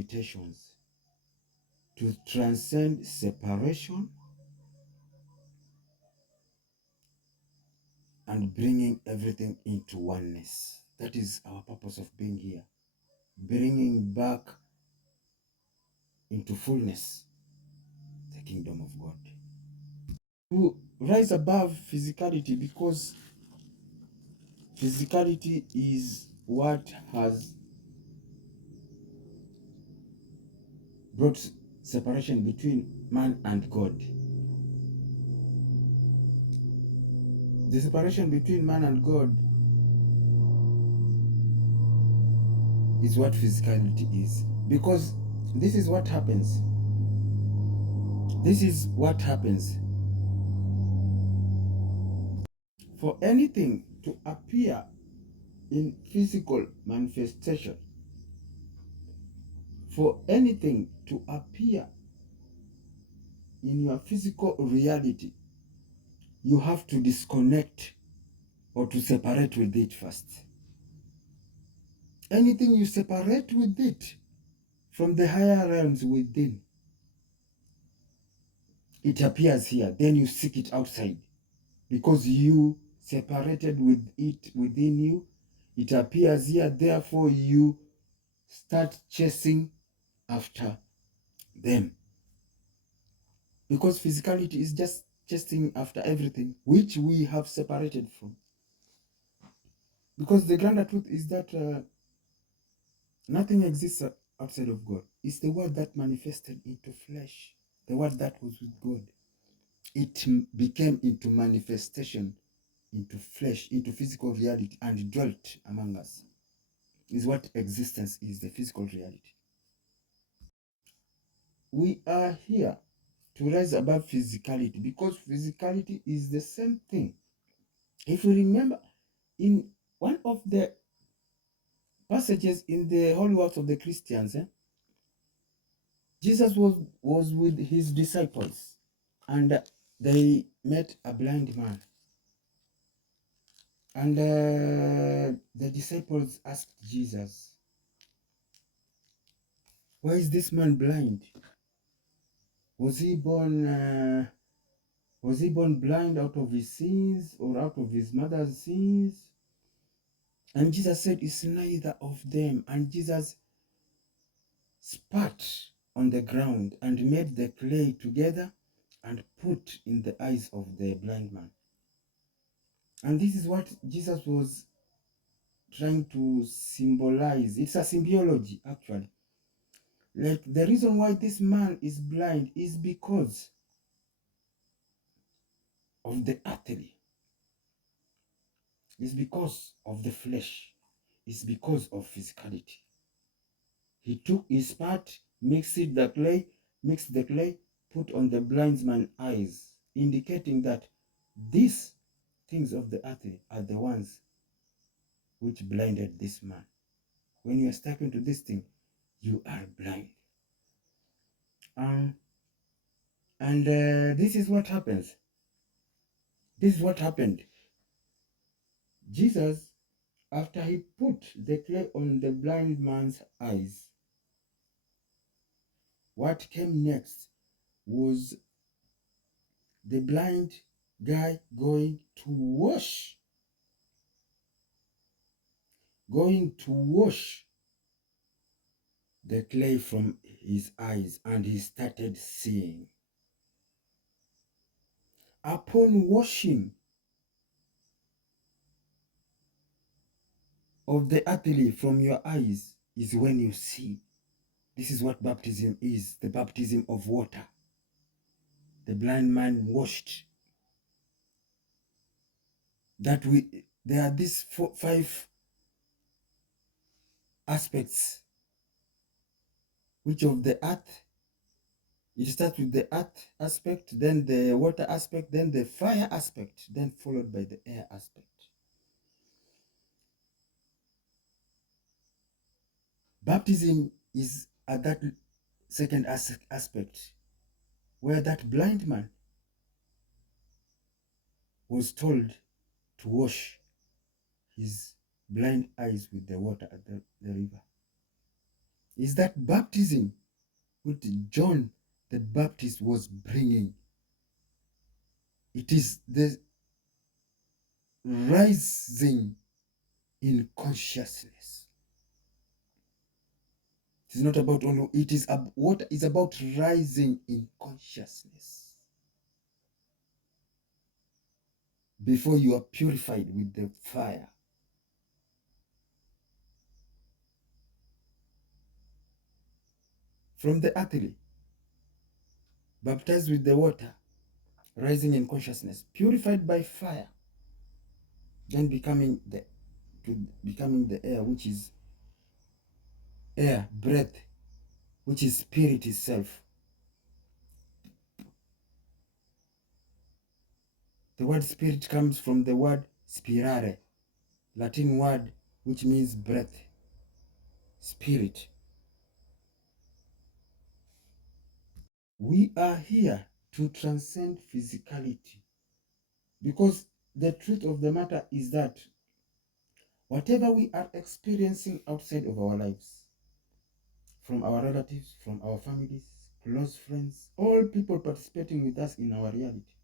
limitations, to transcend separation, and bringing everything into oneness. That is our purpose of being here. Bringing back into fullness the kingdom of God. To rise above physicality, because physicality is what has brought separation between man and God. The separation between man and God is what physicality is. Because this is what happens. This is what happens. For anything to appear in physical manifestation, for anything to appear in your physical reality, you have to disconnect or to separate with it first. Anything you separate with it from the higher realms within, it appears here. Then you seek it outside. Because you separated with it within you, it appears here. Therefore, you start chasing after them. Because physicality is just chasing after everything which we have separated from. Because the grander truth is that nothing exists outside of God. It's the word that manifested into flesh, the word that was with God. It became into manifestation, into flesh, into physical reality, and dwelt among us. Is what existence is, the physical reality. We are here to rise above physicality, because physicality is the same thing. If you remember, in one of the passages in the Holy Works of the Christians, Jesus was with his disciples, and they met a blind man. And the disciples asked Jesus, why is this man blind? Was he born blind out of his sins or out of his mother's sins? And Jesus said, it's neither of them. And Jesus spat on the ground and made the clay together and put in the eyes of the blind man. And this is what Jesus was trying to symbolize. It's a symbiology, actually. Like, the reason why this man is blind is because of the earthly. It's because of the flesh. It's because of physicality. He took his part, mixed the clay, put on the blind man's eyes, indicating that these things of the earth are the ones which blinded this man. When you are stuck into this thing, you are blind. And this is what happens. This is what happened. Jesus, after he put the clay on the blind man's eyes, what came next was the blind guy going to wash the clay from his eyes, and he started seeing. Upon washing of the earthly from your eyes is when you see. This is what baptism is, the baptism of water. The blind man washed. There are these 5 aspects. Which of the earth? It starts with the earth aspect, then the water aspect, then the fire aspect, then followed by the air aspect. Baptism is at that second aspect, where that blind man was told to wash his blind eyes with the water at the river. is that baptism which John the Baptist was bringing. It is the rising in consciousness. It is not about only, it is what is about rising in consciousness before you are purified with the fire. From the earthly, baptized with the water, rising in consciousness, purified by fire, then becoming the air, which is air, breath, which is spirit itself. The word spirit comes from the word spirare, Latin word which means breath, spirit. We are here to transcend physicality, because the truth of the matter is that whatever we are experiencing outside of our lives, from our relatives, from our families, close friends, all people participating with us in our reality,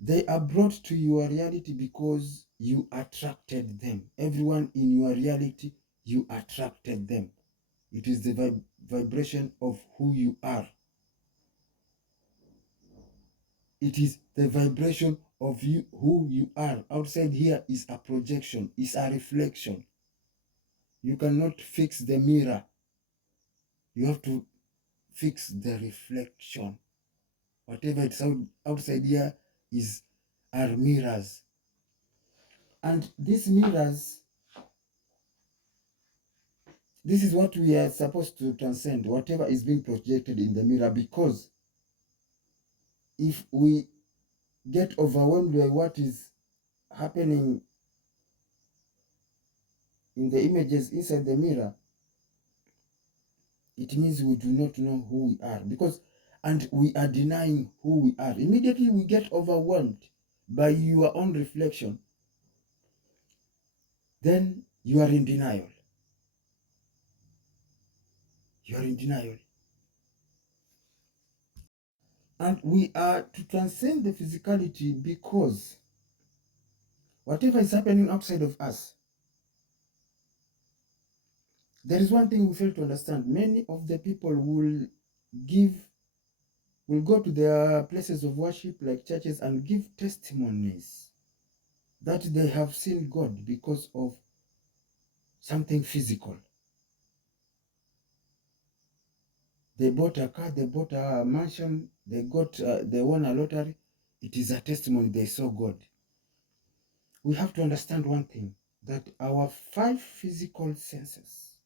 they are brought to your reality because you attracted them. Everyone in your reality, you attracted them. It is the vibration of who you are. It is the vibration of you, who you are. Outside here is a projection, is a reflection. You cannot fix the mirror. You have to fix the reflection. Whatever it's outside here are mirrors. And these mirrors, this is what we are supposed to transcend, whatever is being projected in the mirror, because if we get overwhelmed by what is happening in the images inside the mirror, it means we do not know who we are, and we are denying who we are. Immediately we get overwhelmed by your own reflection, then you are in denial. You are in denial. And we are to transcend the physicality, because whatever is happening outside of us, there is one thing we fail to understand. Many of the people will go to their places of worship like churches and give testimonies that they have seen God because of something physical. They bought a car, they bought a mansion, they won a lottery. It is a testimony they saw God. We have to understand one thing, that our five physical senses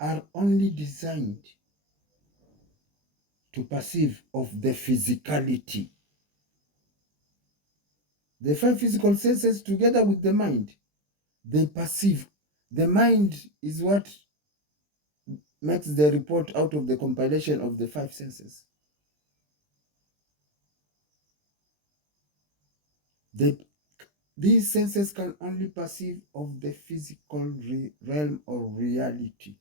are only designed to perceive of the physicality. The five physical senses, together with the mind, they perceive. The mind is what makes the report out of the compilation of the five senses. These senses can only perceive of the physical realm or reality.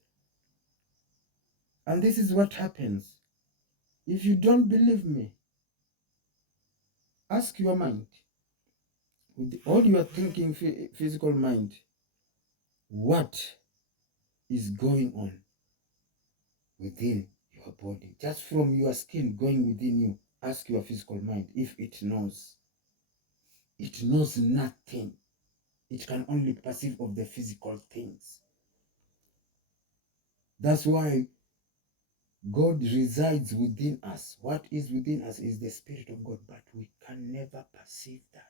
And this is what happens. If you don't believe me, ask your mind, with all your thinking physical mind, what is going on within your body, just from your skin going within you. Ask your physical mind if it knows. It knows nothing. It can only perceive of the physical things. That's why God resides within us. What is within us is the Spirit of God, but we can never perceive that.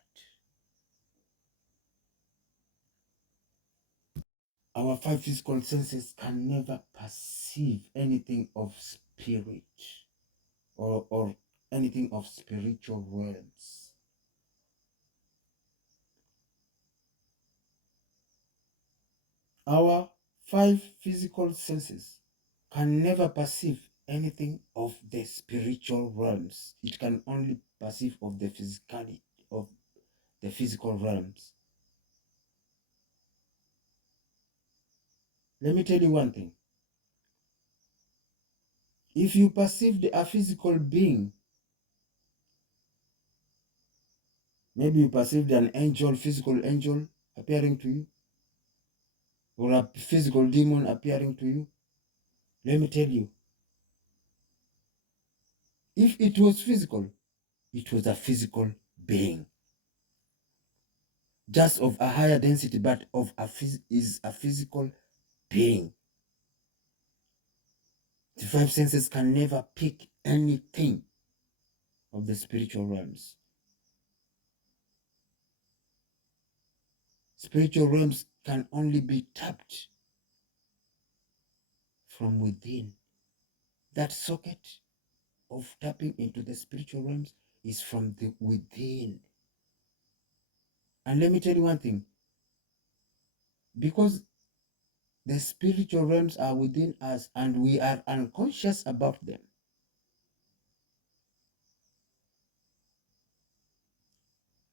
Our five physical senses can never perceive anything of spirit or anything of spiritual realms. Our five physical senses can never perceive anything of the spiritual realms. It can only perceive of the physicality of the physical realms. Let me tell you one thing. If you perceived a physical being, maybe you perceived an angel, physical angel appearing to you, or a physical demon appearing to you, let me tell you, if it was physical, it was a physical being, just of a higher density, but of is a physical being. The five senses can never pick anything of the spiritual realms. Spiritual realms can only be tapped from within. That socket of tapping into the spiritual realms is from the within. And let me tell you one thing, because the spiritual realms are within us and we are unconscious about them,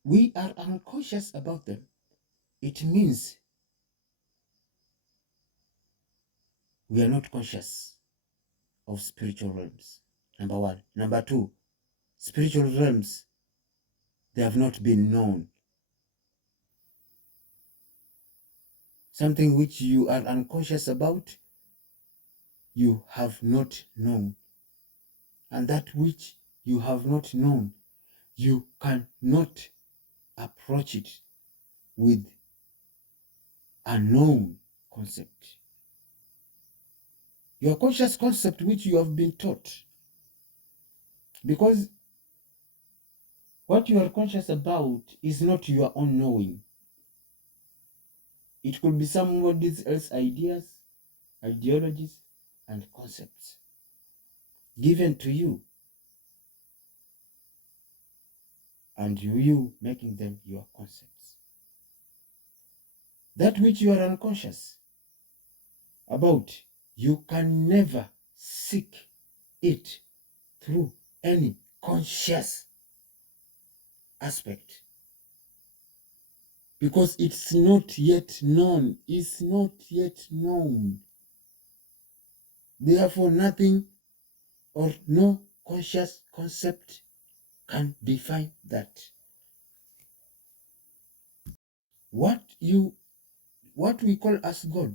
we are unconscious about them, it means we are not conscious of spiritual realms. Number one. Number two, spiritual realms, they have not been known. Something which you are unconscious about, you have not known. And that which you have not known, you cannot approach it with a known concept. Your conscious concept which you have been taught. Because what you are conscious about is not your own knowing. It could be somebody else's ideas, ideologies, and concepts given to you, and you making them your concepts. That which you are unconscious about, you can never seek it through any conscious aspect, because it's not yet known. It's not yet known. Therefore, nothing or no conscious concept can define that. What we call as God,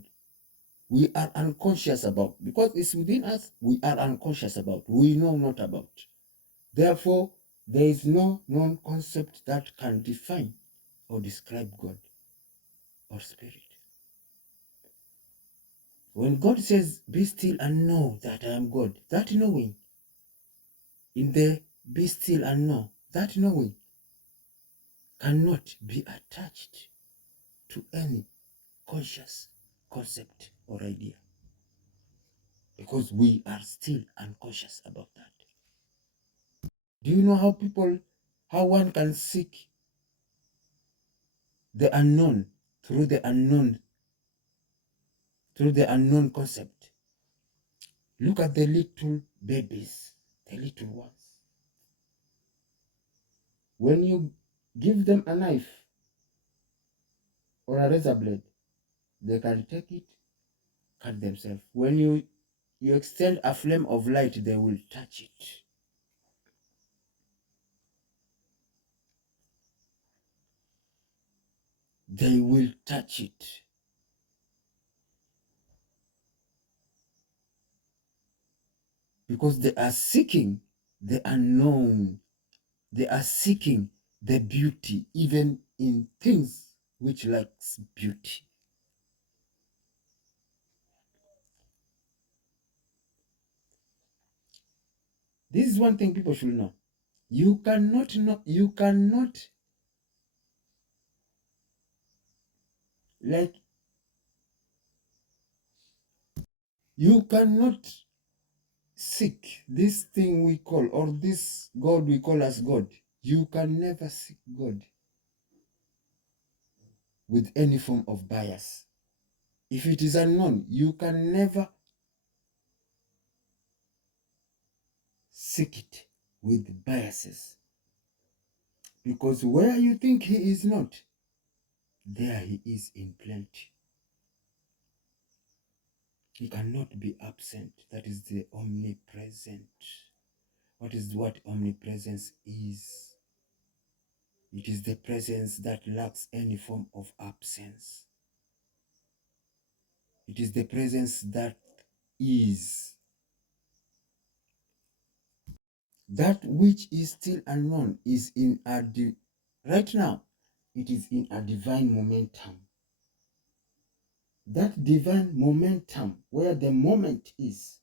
we are unconscious about, because it's within us. We are unconscious about, we know not about. Therefore, there is no known concept that can define or describe God or spirit. When God says, "Be still and know that I am God," that knowing, in the "be still and know," that knowing cannot be attached to any conscious concept or idea, because we are still unconscious about that. Do you know how one can seek the unknown through the unknown concept? Look at the little babies, the little ones. When you give them a knife or a razor blade, they can take it, cut themselves. When you extend a flame of light, they will touch it. They will touch it. Because they are seeking the unknown. They are seeking the beauty, even in things which lacks beauty. This is one thing people should know. You cannot like you cannot seek this thing we call, or this God we call as God. You can never seek God with any form of bias. If it is unknown, you can never seek it with biases. Because where you think he is not, there he is in plenty. He cannot be absent. That is the omnipresent. What omnipresence is? It is the presence that lacks any form of absence. It is the presence that is. That which is still unknown is in a right now, it is in a divine momentum. That divine momentum, where the moment is,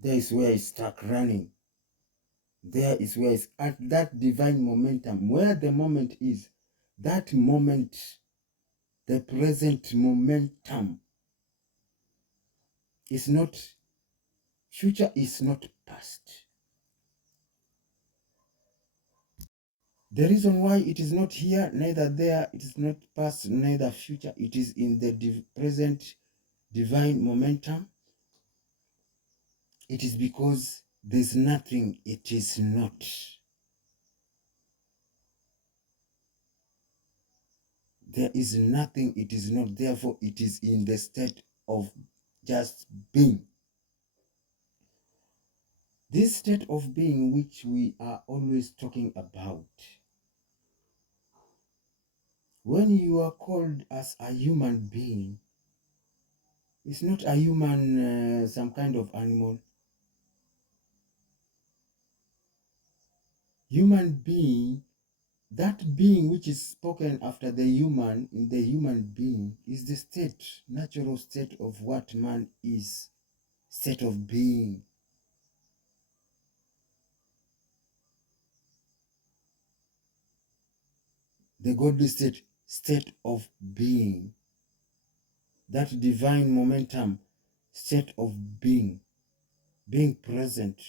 there is where it's stuck running. There is where it's at that divine momentum, where the moment is. That moment, the present momentum, is not future, is not past. The reason why it is not here, neither there, it is not past, neither future, it is in the present divine momentum. It is because there's nothing it is not. There is nothing it is not. Therefore, it is in the state of just being. This state of being which we are always talking about, when you are called as a human being, it's not a human, some kind of animal. Human being, that being which is spoken after the human, in the human being, is the state, natural state of what man is, state of being. The godly state, state of being. That divine momentum, state of being present,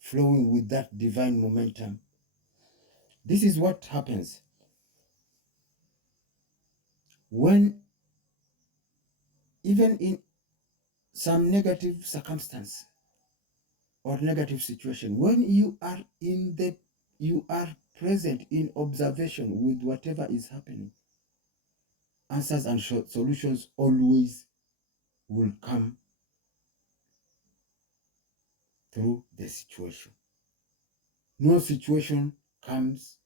flowing with that divine momentum. This is what happens when, even in some negative circumstance or negative situation, when you are you are present in observation with whatever is happening, answers and solutions always will come through the situation. No situation comes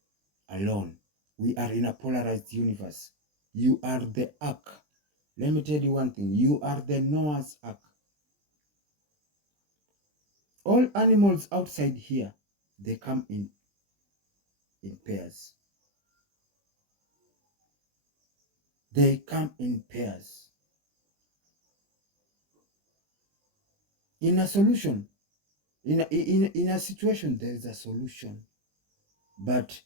alone. We are in a polarized universe. You are the ark. Let me tell you one thing. You are the Noah's ark. All animals outside here, they come in pairs. They come in pairs. In a solution, in a situation, there is a solution. But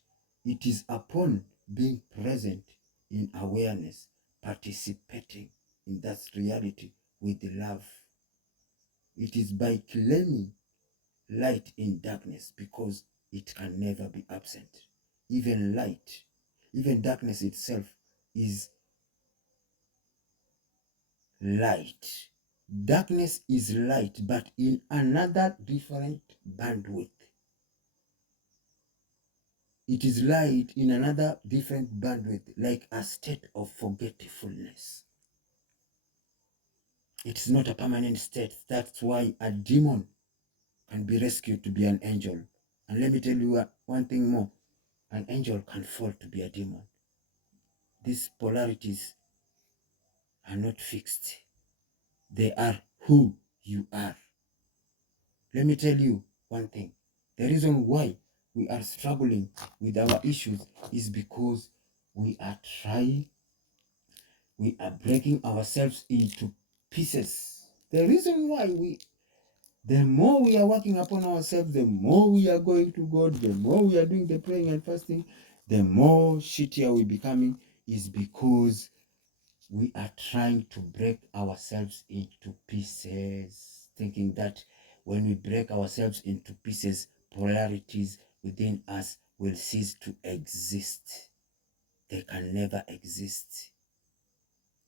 it is upon being present in awareness, participating in that reality with love. It is by claiming light in darkness, because it can never be absent. Even light, even darkness itself is light. Darkness is light, but in another different bandwidth. It is light in another different bandwidth, like a state of forgetfulness. It's not a permanent state. That's why a demon can be rescued to be an angel. And let me tell you one thing more. An angel can fall to be a demon. These polarities are not fixed. They are who you are. Let me tell you one thing. The reason why we are struggling with our issues is because we are breaking ourselves into pieces. The reason why the more we are working upon ourselves, the more we are going to God, the more we are doing the praying and fasting, the more shittier we're becoming, is because we are trying to break ourselves into pieces, thinking that when we break ourselves into pieces, polarities within us will cease to exist. They can never exist.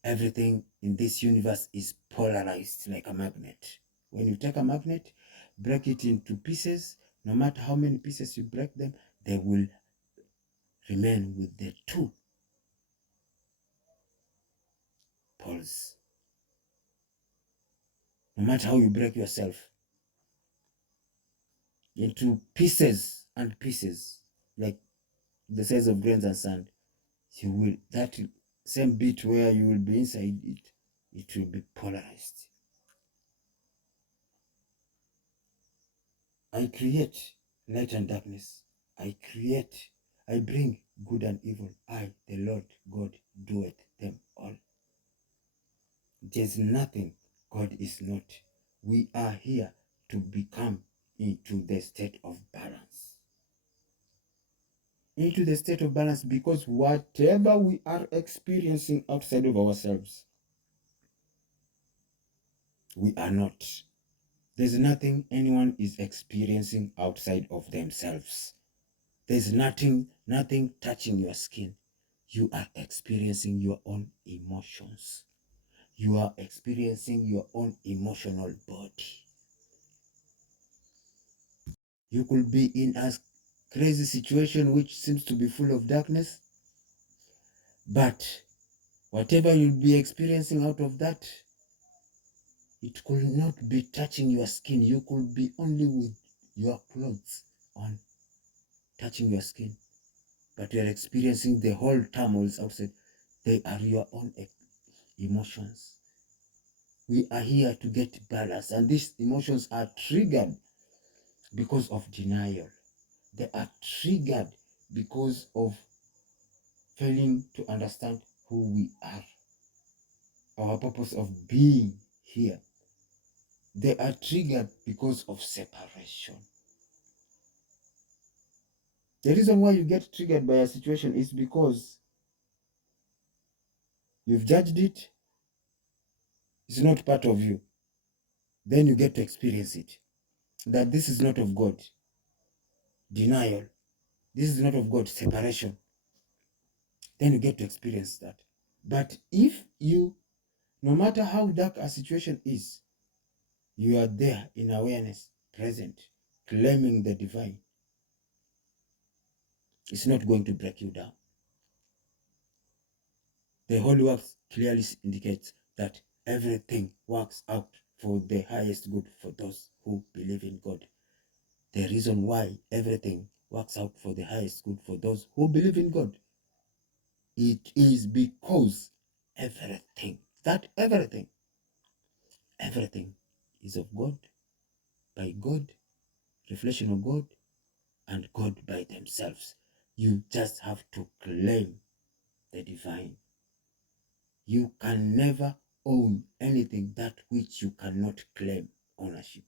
Everything in this universe is polarized like a magnet. When you take a magnet, break it into pieces, no matter how many pieces you break them, they will remain with the two poles. No matter how you break yourself into pieces and pieces, like the size of grains and sand, you will, that same bit where you will be inside it, it will be polarized. I create light and darkness. I bring good and evil. I, the Lord God, doeth them all. There's nothing God is not. We are here to become into the state of balance. Into the state of balance, because whatever we are experiencing outside of ourselves, we are not. There's nothing anyone is experiencing outside of themselves. There's nothing touching your skin. You are experiencing your own emotions. You are experiencing your own emotional body. You could be in a crazy situation which seems to be full of darkness, but whatever you'll be experiencing out of that, it could not be touching your skin. You could be only with your clothes on, touching your skin, but you are experiencing the whole turmoils outside. They are your own emotions. We are here to get balance, and these emotions are triggered because of denial. They are triggered because of failing to understand who we are, our purpose of being here. They are triggered because of separation. The reason why you get triggered by a situation is because you've judged it, it's not part of you. Then you get to experience it, that this is not of God. Denial, this is not of God. Separation, then you get to experience that. But if you, no matter how dark a situation is, you are there in awareness, present, claiming the divine, it's not going to break you down. The Holy Works clearly indicates that everything works out for the highest good for those who believe in God. The reason why everything works out for the highest good for those who believe in God, it is because everything is of God, by God, reflection of God, and God by themselves. You just have to claim the divine. You can never own anything that which you cannot claim ownership.